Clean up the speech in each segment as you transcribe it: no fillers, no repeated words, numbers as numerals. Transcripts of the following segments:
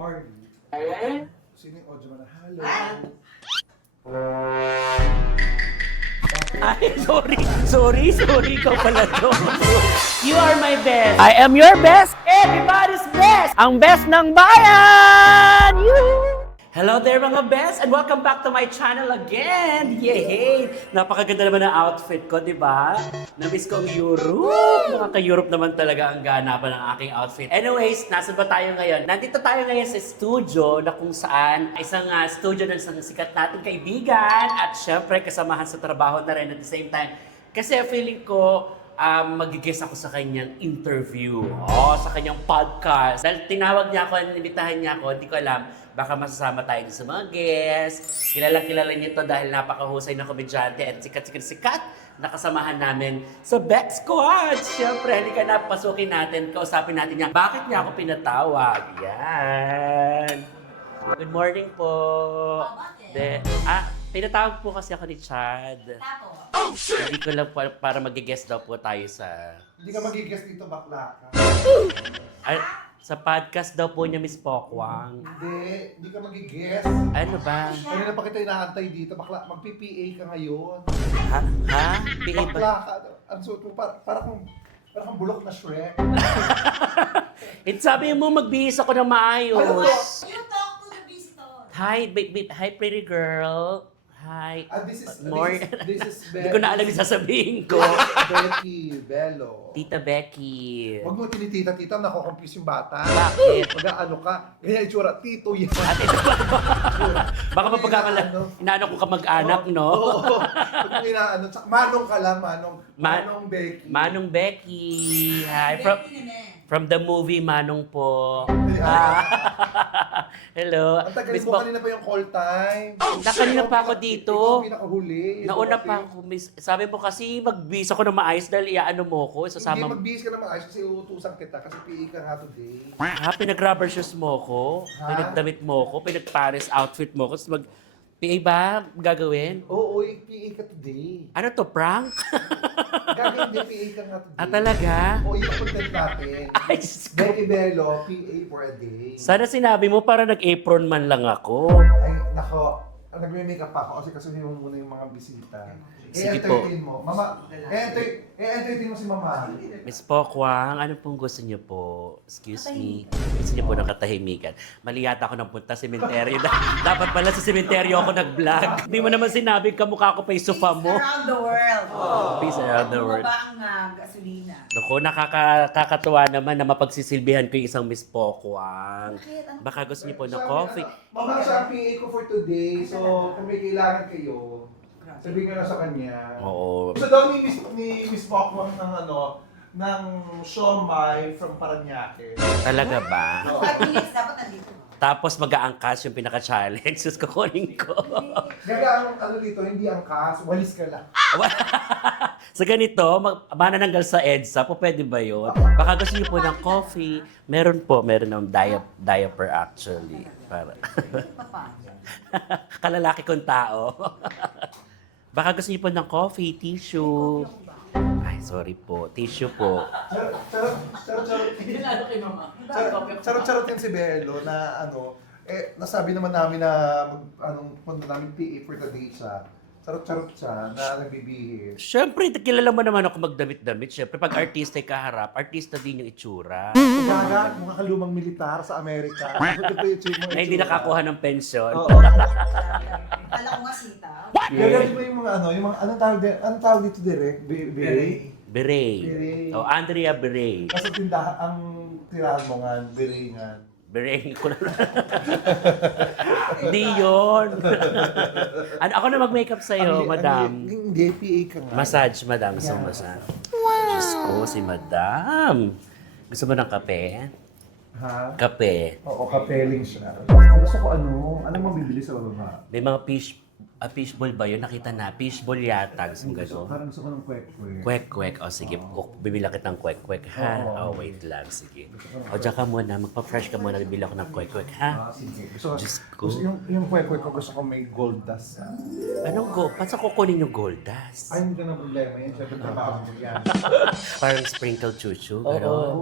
Marley. Sino yung audio man? Hello. Ay, sorry, ikaw pala to. You are my best. I am your best. Everybody's best. Ang best ng bayan. Hello there mga best and welcome back to my channel again. Yay! Napakaganda naman ng outfit ko, di ba? Na-miss ko ang Europe. Nakaka-Europe naman talaga ang ganapan ng aking outfit. Anyways, nasan ba tayo ngayon? Nandito tayo ngayon sa studio na kung saan isang studio ng isang sikat nating kaibigan at syempre kasamahan sa trabaho na rin at the same time. Kasi feeling ko, mag-guest ako sa kanyang interview. Sa kanyang podcast. Dahil tinawag niya ako, inimbitahan niya ako, hindi ko alam, baka masasama tayo sa mga guests. Kilalang-kilala niyo to dahil napakahusay na komedyante at sikat na kasamahan namin sa Beck Squad. Siyempre, halika na, pasukin natin, kausapin natin niya. Bakit niya ako pinatawag? Yan. Good morning po. Pinatawag po kasi ako ni Chad. Oh, shit! Hindi ko lang para mag-guest daw po tayo sa... Hindi ka mag-guest dito, bakla ka. Sa podcast daw po niya, Miss Pokwang. Hindi ka mag-guest. Ano ba? Kanina pa kita inaantay dito, bakla. Mag-PPA ka ngayon. Ha? PA ba? Bakla ka. Ang suot mo, para kang bulok na Shrek. Sabi mo, magbihis ako ng maayos. You talk to the visitor. Hi, pretty girl. Hi. This is Hindi ko na alam yung sasabihin ko. Becky Bello. Tita Becky. Huwag mo tinitita-tita, nako-confuse yung bata. Bakit? Pag ano ka, ganyan itsura, tito yan. Baka mapagkakala, inaano ko ka mag-anak, no? Oo. Pag inaano, manong ka lang, Manong Becky. Manong Becky. Hi. From the movie Manong po. Hello. Ang tagal Miss mo, Bo- kanina pa yung call time. Kanina pa ako dito. Ikaw pinakahuli. Nauna pa ako, miss. Sabi mo kasi magbihis ako ng maayos dahil iaano mo ko, Hindi, isasama mo. magbihis ka naman ayos kasi uutusan kita kasi PE ka nga today. Pinag-rubber shoes mo ko, pinagdamit mo ko, pinag-Paris outfit mo ko, tapos PA ba gagawin? Oo, PE ka today. Ano to, prank? Gagawin din PE ka nga today. Talaga? Oo, yung content natin. Ay, Diyos ko. Becky Bello, PA for a day. Sana sinabi mo para nag-apron man lang ako. Ay, nako. Nagme-makeup pa ako kasi mo muna yung mga bisita. Sige po. I-entertain mo. Mama, i-entertain mo si Mama. Miss Pokwang, ano pong gusto niyo po? Excuse me. Gusto niyo po ng katahimikan. Mali yata ako nang punta sa sementeryo. Dapat pala sa sementeryo ako nag-vlog. Hindi mo naman sinabi kamukha ko pa yung sofa mo. Around the world. Peace around the world. Bumaba ang gasolina. Naku, nakakatuwa naman na mapagsisilbihan ko yung isang Miss Pokwang. Baka gusto niyo po ng coffee. Mama, siya ang PA ko for today. So, kung may kailangan kayo, sabihin ko na sa kanya. Oo. Gusto daw ni Miss Pokwang ng siomai from Paranaque. Talaga ba? At least, dapat nandito. Tapos mag-aangkas yung pinaka-challenge. Sus, kukunin ko. Gaga ang dito, hindi ang kas, walis ka lang. Sa ganito, manananggal sa EDSA po, pwede ba yun? Baka gusto niyo po ng coffee. Meron ng diaper actually. Para. Kalalaki kong tao. Baka gusto niyo po ng coffee, tissue. Ay, sorry po. Tissue po. Charot-charot yan si Bello na nasabi naman namin na punta namin PA for the day siya. Charot-charot siya na nagbibihis. Siyempre, kilala mo naman ako magdamit-damit. Siyempre, pag artista ay kaharap, artista din yung itsura. Gaga, mga kalumang militar sa Amerika. Na hindi nakakuha ng pensyon. Oo. Kala ko nga sita. Gaga, di ba yung mga anong tawag dito direct? Beret? Beret. Beret. Andrea Beret. Kasi tindahan, ang tirahan mo nga, beret nga. Beret ko na. Hindi yun. Ako na mag-makeup sa'yo, madam. Hindi, PA ka nga. Massage, madam. Gusto mo massage? Wow! Diyos ko, si madam. Gusto mo ng kape? Ha? Kape. Oo, kapeling siya. Gusto ko anong mabibili sa baba? May mga Fishball ba yun? Nakita na. Fishball yata. Gusto mo gano'n? Parang gusto ko ng kwek-kwek. Kwek-kwek. O sige, bibila kitang kwek-kwek ha. Oo. O wait lang, sige. O dyan ka muna, magpa-fresh ka muna, bibila ko ng kwek-kwek ha. Sige. Gusto, Diyos ko. gusto yung kwek-kwek ko gusto ko may gold dust. Anong go? Paano sa kukunin yung gold dust? Ay, hindi ka na problema yun. Siyempre, trabaho mo yan. Parang sprinkle chuchu, Oo, gano'n.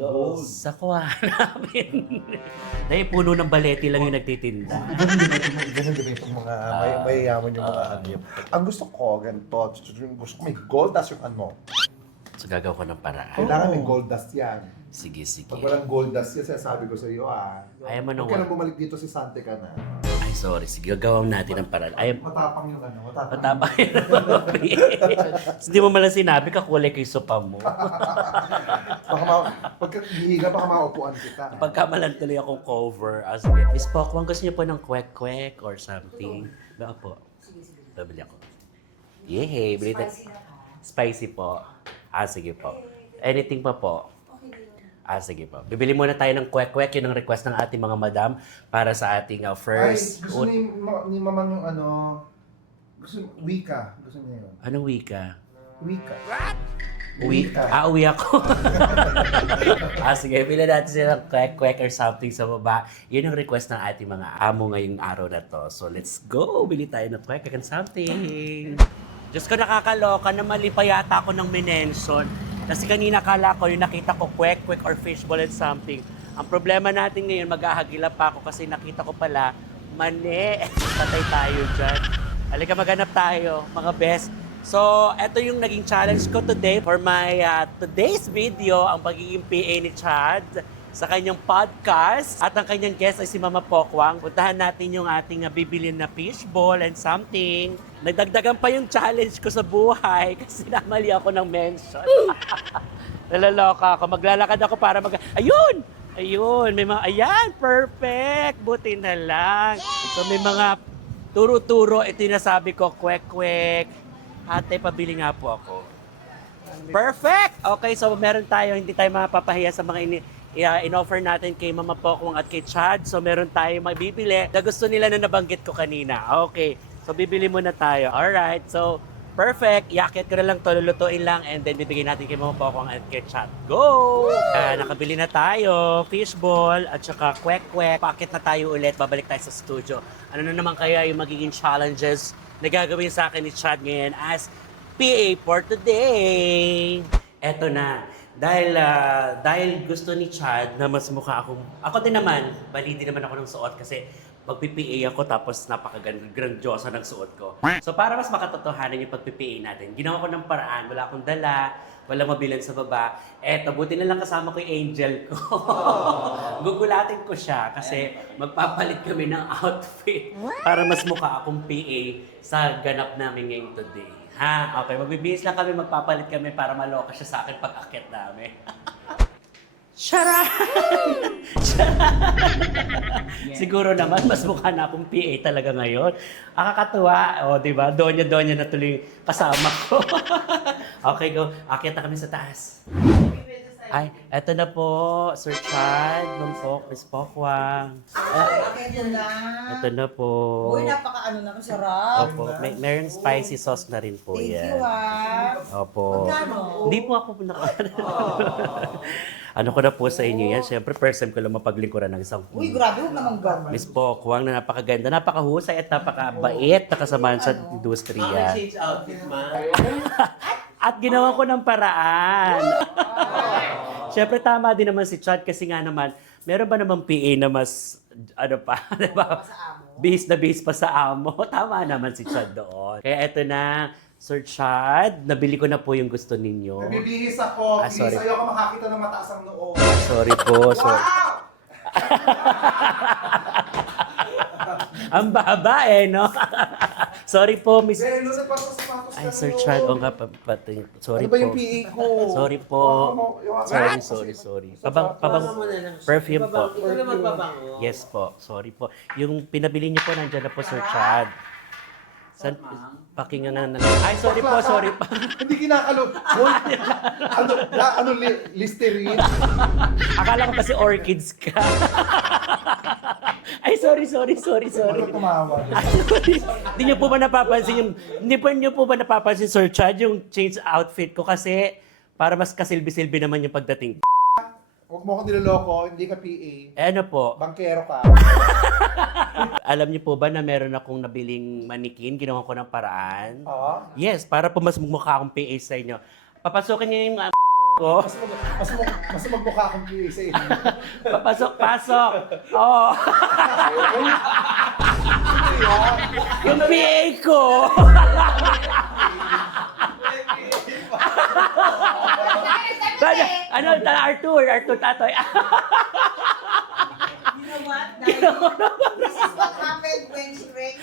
gold. Sa kuha namin. Dahil puno ng baleti lang yung nagtitinda. Ganun din itong mga mayayaman yung mga ano. Ang gusto ko, ganito, gusto ko may gold dust yung ano. So gagawa ko ng paraan. Kailangan may gold dust yan. Sige, sige. Pag walang gold dust yan, sinasabi ko sa iyo Ayaw mo nung- Huwag ka na bumalik dito si Sante ka na. Ay, sorry. Sige, gagawa natin ng paraan. Ay, Matapang yung ano, matapang. matapang yun ang mga Hindi mo malang sinabi, kakulay kay sopa mo. Pagka hihiga, baka maupuan kita. Pagkamalan tuloy akong cover. Ah, sige. Miss Pokwang, gusto niyo po ng kwek-kwek or something? Baka po. Babili ako. Yehey, bili tayo. Spicy na ka. Spicy po. Ah, sige po. Anything pa po? Ah, sige po. Bibili muna tayo ng kwek-kwek. Yun ang request ng ating mga madam para sa ating Ay, first... gusto ni Mamang yung ano, wika. Gusto niya yun. Anong wika? Wika. Uwi? Uwi ako. Sige, pila natin silang kwek-kwek or something sa baba. Yun ang request ng ating mga amo ngayong araw na to. So, let's go! Bili tayo ng kwek-kwek and something. Diyos ko, nakakaloka na mali pa yata ako ng minention. Kasi kanina kala ko yung nakita ko kwek-kwek or fishball and something. Ang problema natin ngayon, maghahagila pa ako kasi nakita ko pala, mali. Patay tayo dyan. Halika, maghanap tayo, mga best. So, eto yung naging challenge ko today for my today's video, ang pagiging PA ni Chad sa kanyang podcast. At ang kanyang guest ay si Mama Pokwang. Puntahan natin yung ating bibilin na fishball and something. Nagdagdagan pa yung challenge ko sa buhay kasi namali ako ng mention. Nalaloka ako. Maglalakad ako para Ayun! Ayun! May mga... Ayan! Perfect! Buti na lang. So, may mga turo-turo. Ito yung nasabi ko, kwek-kwek. Ate, pabili nga po ako. Perfect! Okay, so meron tayo, hindi tayo mapapahiya sa mga in-offer natin kay Mama Pokwang at kay Chad. So meron tayo mabibili na gusto nila na nabanggit ko kanina. Okay, so bibili muna tayo. Alright, so perfect. Yakit ko na lang to, lulutuin lang and then bibigyan natin kay Mama Pokwang at kay Chad. Go! Nakabili na tayo, fishball at saka kwek-kwek. Paakit na tayo ulit, babalik tayo sa studio. Ano na naman kaya yung magiging challenges na gagawin sa akin ni Chad ngayon as PA for today. Eto na. Dahil gusto ni Chad na mas mukha akong... Ako din naman, bali din naman ako ng suot kasi pag-PPA ako tapos napaka-grandiosa ng suot ko. So para mas makatotohanan yung pag-PPA natin, ginawa ko ng paraan, wala akong dala, walang mabilan sa baba. Eto, buti na lang kasama ko yung angel ko. Gugulatin ko siya kasi magpapalit kami ng outfit para mas mukha akong PA sa ganap namin ngayong today. Ha? Okay, magbibihis lang kami, magpapalit kami para maloka siya sa akin pag-akit namin. Charan! Siguro naman, mas mukha na akong PA talaga ngayon. Nakakatuwa. O, di ba? Donya-donya na tuloy kasama ko. Okay, go. Akit na kami sa taas. Ay, eto na po, Sir Chad, Miss Pokwang. Ito na. Eto na po. Uy, napaka-ano na, masarap. Opo, mayroong spicy sauce na rin po Thank yan. you, ha. Opo. Magkano? Hindi po ako Ano ko na po sa inyo yan? Siyempre, first time ko lang mapaglingkuran ng isang Uy, grabe, huwag namang gano'n. Miss Pokwang na napakaganda, napakahusay at napakabait na kasamaan sa industriya. Change outfit, ma. At ginawa ko ng paraan. Siyempre, tama din naman si Chad kasi nga naman, meron ba namang PA na mas, ano pa, diba? Bihis na bihis pa sa amo. Tama naman si Chad doon. Kaya eto na, Sir Chad, nabili ko na po yung gusto ninyo. Nagbibihis ako. sorry. Please, ayoko makakita ng mataas ang noo. Sorry po, sorry. Wow! Ang baba no? Sorry po, Miss... Belo, nagpasok sa sapatos Ay, ka Sir mo. Chad, o nga, sorry Ano ba yung po. PA ko? Sorry po. Sorry. Pabang mo na lang. perfume po. Ito na magbabango. Yes po, sorry po. Yung pinabili niyo po, nandiyan na po, Sir Chad. San, pakingan na lang. Ay, sorry po. Hindi kinakalo. Listerine? Akala ko kasi orchids ka. Ay, sorry. Huwag ka tumawa. Hindi niyo po ba napapansin Sir Chad, yung change outfit ko kasi para mas kasilbi-silbi naman yung pagdating. Huwag mo akong niloloko, hindi ka PA. Eh ano po, Bangkero ka. alam niyo po ba na meron akong nabiling manikin, ginawa ko ng paraan? Oo. Yes, para po mas magmukha akong PA sa inyo. Papasukin niyo yung ko. Mas magmukha akong PA sa inyo. Pasok. Oo. Yung PA ko. Arthur Tatoy. You know what? This is what happened when Shrek,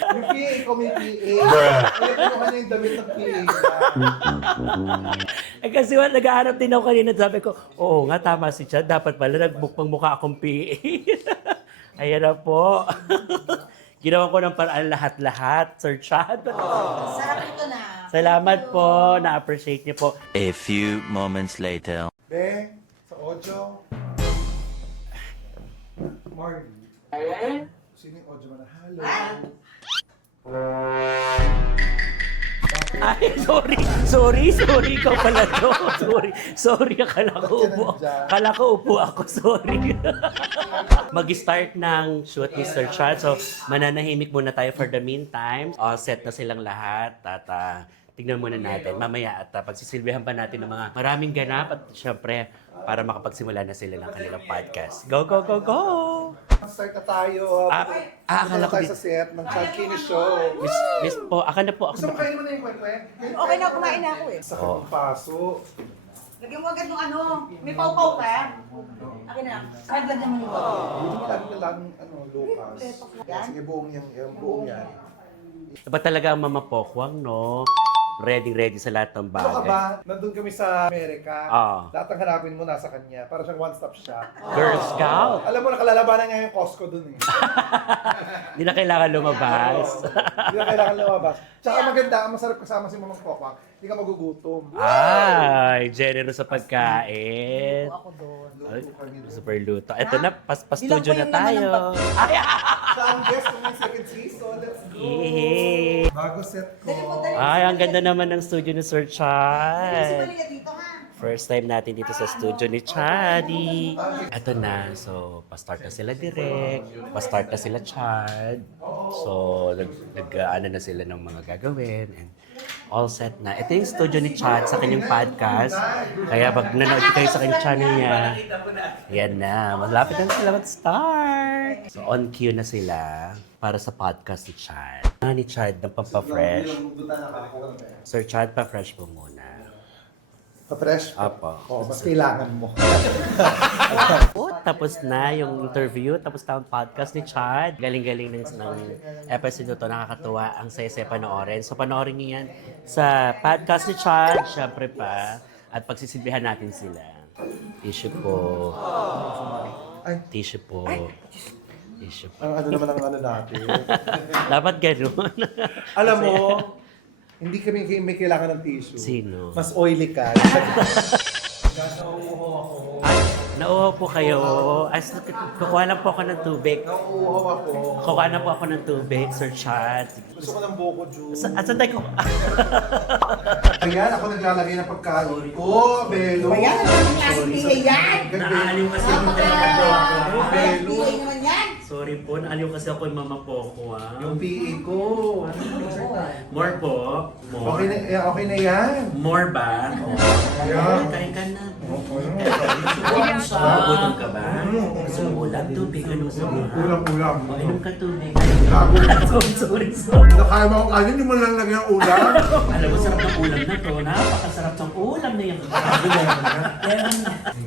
Yung PA ko may PA. Kaya kinuha niya yung damit ng PA. Eh kasi nag-aarap din ako kanina. Sabi ko, oo nga, tama si Chad. Dapat pala nagbukpang mukha akong PA. Ayan na po. Ginawa ko ng paraan lahat-lahat, Sir Chad. Sarap ito na. Salamat po. Na-appreciate niyo po. A few moments later. Be, sa audio. Marley. Sino yung audio mo na? Hello. Ay, sorry, ikaw pala to. Sorry, akala ko upo ako, sorry. Mag-start ng shoot ni Sir Chad, so mananahimik muna tayo for the meantime. All set na silang lahat at tignan muna natin mamaya at pagsisilbihan pa natin ng mga maraming ganap at syempre para makapagsimula na sila ng kanilang podcast. Go! Start na tayo. Akala ko tayo sa set ng Chad Kini Show. Miss po, ako Gusto mo kainin mo na yung kwek-kwek? Okay na, kumain na ako eh. Sa paso. Lagyan mo agad ng may pau-pau ka? Akin na. Saglag naman yung Hindi lang, Lucas. Sige, buong yan. Dapat talaga ang Mama Pokwang, no? Ready sa lahat ng Ano ka bagay. ba? Nandun kami sa Amerika. Ah. Lahat ng hanapin mo nasa kanya. Para siyang one-stop shop. Girl Scout. Alam mo, nakalalabanan nga yung Costco dun eh. Hindi na kailangan lumabas. Hindi na kailangan lumabas. Tsaka maganda, masarap kasama si Mamang Pokwang. Hindi ka magugutom. Ay, generous sa pagkain. Ako doon. Ay, super luto. Ito na, pa-studio na Ilan pa yung tayo. Ay, Sa ang guest ko ng second season. Let's go! Yehey. Bago set ko. Ay, ang ganda naman ng studio ni Sir Kasi Chad. balik dito ha. First time natin dito sa studio ni Chaddy. Ito na, so pa-start na sila direct, pa-start na sila Chad. So nag-ano na sila ng mga gagawin and all set na. Ito yung studio ni Chad sa kanyang podcast. Kaya pag nanood kayo sa kanyang channel niya, yan na, malapit na sila mag-start. So on cue na sila para sa podcast ni Chad. Ni Chad ng pampa-fresh. Sir Chad, pa-fresh po muna. Pa-fresh? Apo. Oo, mas kailangan mo. Tapos na yung interview, tapos na ang podcast ni Chad. Galing-galing ng episode to, nakakatuwa, ang saya-saya panoorin. So panoorin niyo yan sa podcast ni Chad, syempre pa, at pagsisilbihan natin sila. Tissue po. Tissue po. Tissue po. Ang ano naman ang ano natin. Dapat ganun. Alam mo, hindi kami may kailangan ng tissue. Sino? Mas oily ka. Nauuhaw po kayo. Kukuha lang po ako ng tubig. Nauuhaw ako. Kukuha na po ako ng tubig, Sir Chad. Gusto ko ng buko juice. At saan tayo? Ayan, ako naglalagay ng pagkain ko. Belo. Ayan, ang klaseng PA yan. Naaliw kasi ako. Napaka-PA naman yan. Sorry po, naaliw kasi ako yung Mama Poco, ah. Yung PA ko. More po. More. Okay na yan. More ba? Yeah. Kain ka na. Gutom ka ba? Gusto mo ulam? Tubig? Ano gusto mo? Ulam. Inom ka tubig. Sorry. Kaya mo akong kanin, hindi mo lang lagyan ng ulam. Alam mo, sarap ng ulam na to. Napakasarap ng ulam na yan.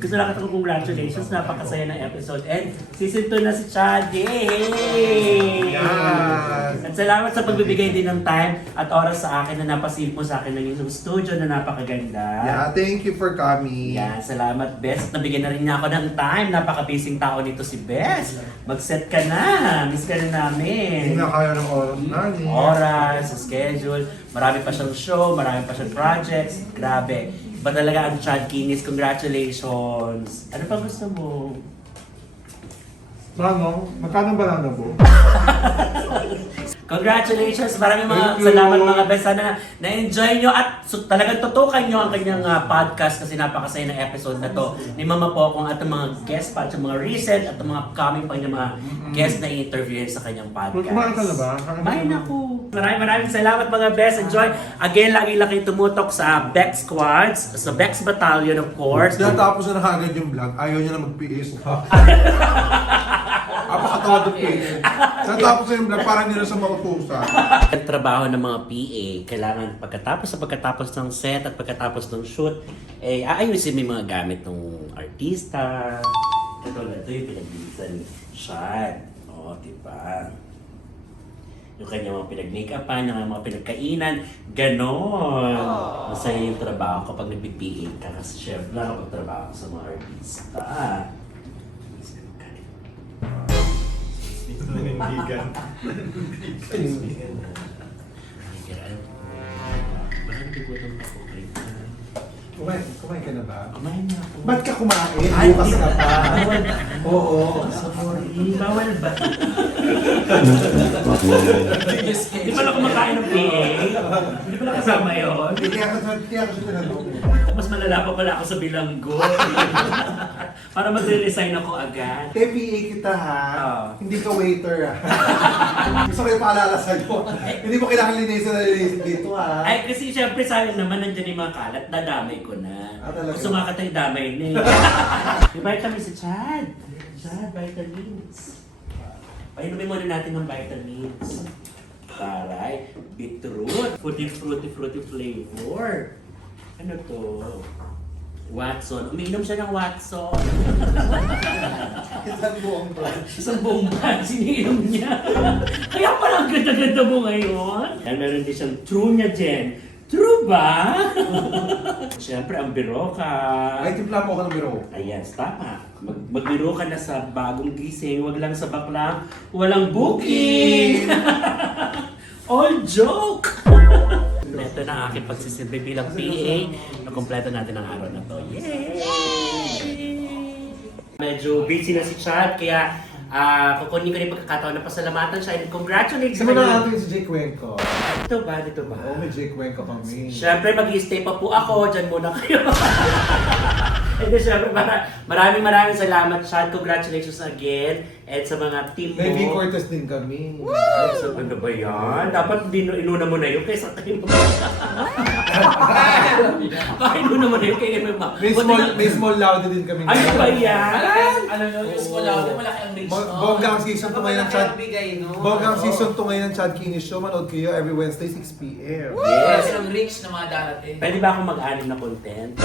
Gusto lang kita congratulations. Napakasaya ng episode. And season 2 na si Chad. Yay! Yes! At salamat sa pagbibigay din ng time at oras sa akin na napasilip mo sa akin ng inyong studio na napakaganda. Yeah, thank you for coming. Yan, salamat Bes. Nabigyan na rin niya ako ng time. Napaka-busy tao nito si Bes. Mag-set ka na. Miss ka na namin. Hindi na kaya ng oras na. Oras, schedule. Marami pa siyang show, marami pa siyang projects. Grabe. Ba talaga ang Chad Kinis? Congratulations! Ano pa gusto mo? Magkano ba lang po? Congratulations! Maraming mga Thank you. salamat mga best. Sana na-enjoy nyo at talagang tutukan nyo ang kanyang podcast kasi napakasaya ng episode na to ni Mama Pokong at ang mga guest pa at ang mga recent at ang mga coming pa niya mga guest na i-interview sa kanyang podcast. Kumain ka na ba? Kumain ako. Maraming salamat mga best. Enjoy. Again, lagi lang kayo tumutok sa Bex Squads, sa Bex Battalion of course. Tapos na nakagad yung vlog, ayaw niya na mag-PS. Apakatawa ng PS. Natapos na yung vlog, parang hindi na sa mautusan. Ang trabaho ng mga PA, kailangan pagkatapos ng set at pagkatapos ng shoot, aayusin mo yung mga gamit ng artista. Katulad ito yung pinag-bilisan ni Shad. O, diba? Yung kanya mga pinag-make-upan, yung mga pinagkainan, ganon. Masaya yung trabaho kapag nag-PA ka kasi syempre kapag trabaho sa mga artista. Nangingigan. Kumain ka na ba? Kumain na ako. Ba't ka kumain? Ay, Bukas ka pa. Bawal ba? Oo. Sorry, bawal ba? Hindi pala kumakain ng PA? Hindi pala kasama yun? Hindi ako siya tinanong. Mas malala pa pala ako sa bilanggo. Para mag-resign ako agad. PA kita ha. Hindi ka waiter ha. Gusto ko yung paalala sa'yo. Hindi mo kailangan linisin dito ha. Ay, kasi syempre sayang naman nandiyan yung mga kalat, dadamay ko na. Talaga? Gusto mga katay damay na eh. May vitamin si Chad. Chad, vitamins. Painumin muna natin ng vitamins. Taray, beetroot, fruity flavor. Ano to? Watson. Umiinom siya ng Watson. Isang buong vlog. Isang buong brand, sininom niya. Kaya pala ang ganda-ganda mo ngayon. Yan, meron din siyang True niya, Jen. True ba? Siyempre, ang biro ka. Ay, timpla mo ka ng biro. Ayan, tama. Magbiro ka na sa bagong gising, wag lang sa bakla, walang booking! All joke! Ito na ang aking pagsisilbi bilang PA. Nakompleto natin ang araw na to. Yay! Medyo busy na si Chad, kaya kukunin ko rin pagkakataon na pasalamatan siya and congratulate sa Sige na kanya. natin si Jake Cuenco. Dito ba? Oo, may Jake Cuenco kami. Siyempre, mag-i-stay pa po ako. Diyan muna kayo. And then, siyempre, maraming salamat, Chad. Congratulations again. And sa mga team mo. May V. Cortez din kami. Ano ba yan? Dapat inuna mo na yun kaysa kayo mo. Bakit inuna mo na yun kaya may May small loud din kami. Ano ba yan? Ano yun? Yung small out, malaki ang reach no? Bonggang season to ngayon ng Chad. Bigay, no? Bonggang season to ngayon ng Chad Kinis Show. Manood kayo every Wednesday 6 p.m. Yes, ang reach na mga darating. Pwede ba akong mag-anim na content?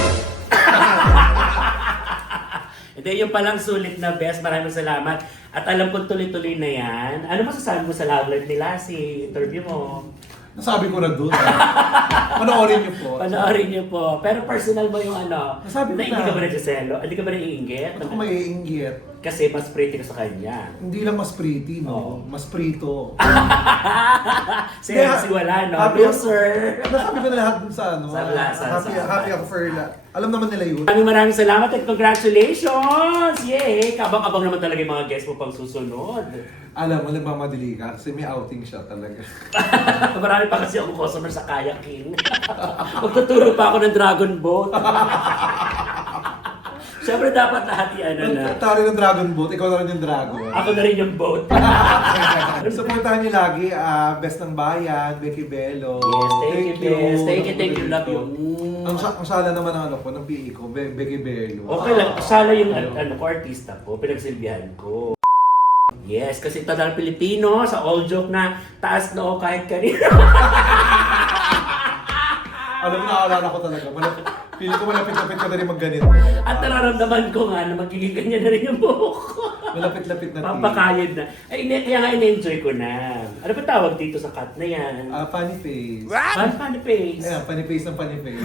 Hindi, yung palang sulit na best. Maraming salamat. At alam ko tuloy-tuloy na yan. Ano masasabi mo sa love life nila? Si interview mo? Nasabi ko na doon. Panoorin niyo po. Panoorin niyo po. Pero personal mo yung ano? Nasabi ko Hindi na. ka ba nagsiselo? Hindi ka ba naiinggit? Ba't ako maiinggit? Kasi mas pretty ka sa kanya. Hindi lang mas pretty, no? Oo. Mas prito. Kaya kasi wala, no? Happy No, sir. Nasabi ko na lahat dun sa ano. Sa happy ako for alam naman nila yun. Maraming salamat at congratulations! Yay! Kabang-kabang naman talaga yung mga guests mo pang susunod. Alam mo, nagmamadali ka kasi may outing siya talaga. Marami pa kasi akong customer sa kayaking. Magtuturo pa ako ng dragon boat. Siyempre dapat lahat ano na. Tari ng Dragon Boat, ikaw na rin yung dragon. Ako na rin yung boat. Supportahan niyo lagi, Best ng Bayan, Becky Bello. Yes, thank you, Bes. Thank you, love you. Ang sala naman ng ano ko, ng PE ko, Becky Bello. Okay lang, sala yung ano ko, artista ko, pinagsilbihan ko. Yes, kasi tadal Pilipino sa all joke na taas noo kahit kanino. Alam mo, naaalala ko talaga. Pili ko malapit-lapit ko na rin magganito. At nararamdaman ko nga na magiging ganyan na rin yung buhok ko. Malapit-lapit na Pampakayod na. Ay, kaya nga in-enjoy ko na. Ano ba tawag dito sa cut na yan? Funny face. Funny face. Ayan, funny face ng funny face.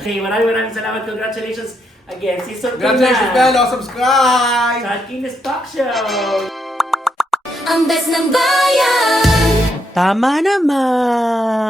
Okay, maraming salamat. Congratulations again. Season 2 na. Congratulations, Bello! Subscribe! Sa Kinis Talk Show. Ang best ng bayan! Tama naman.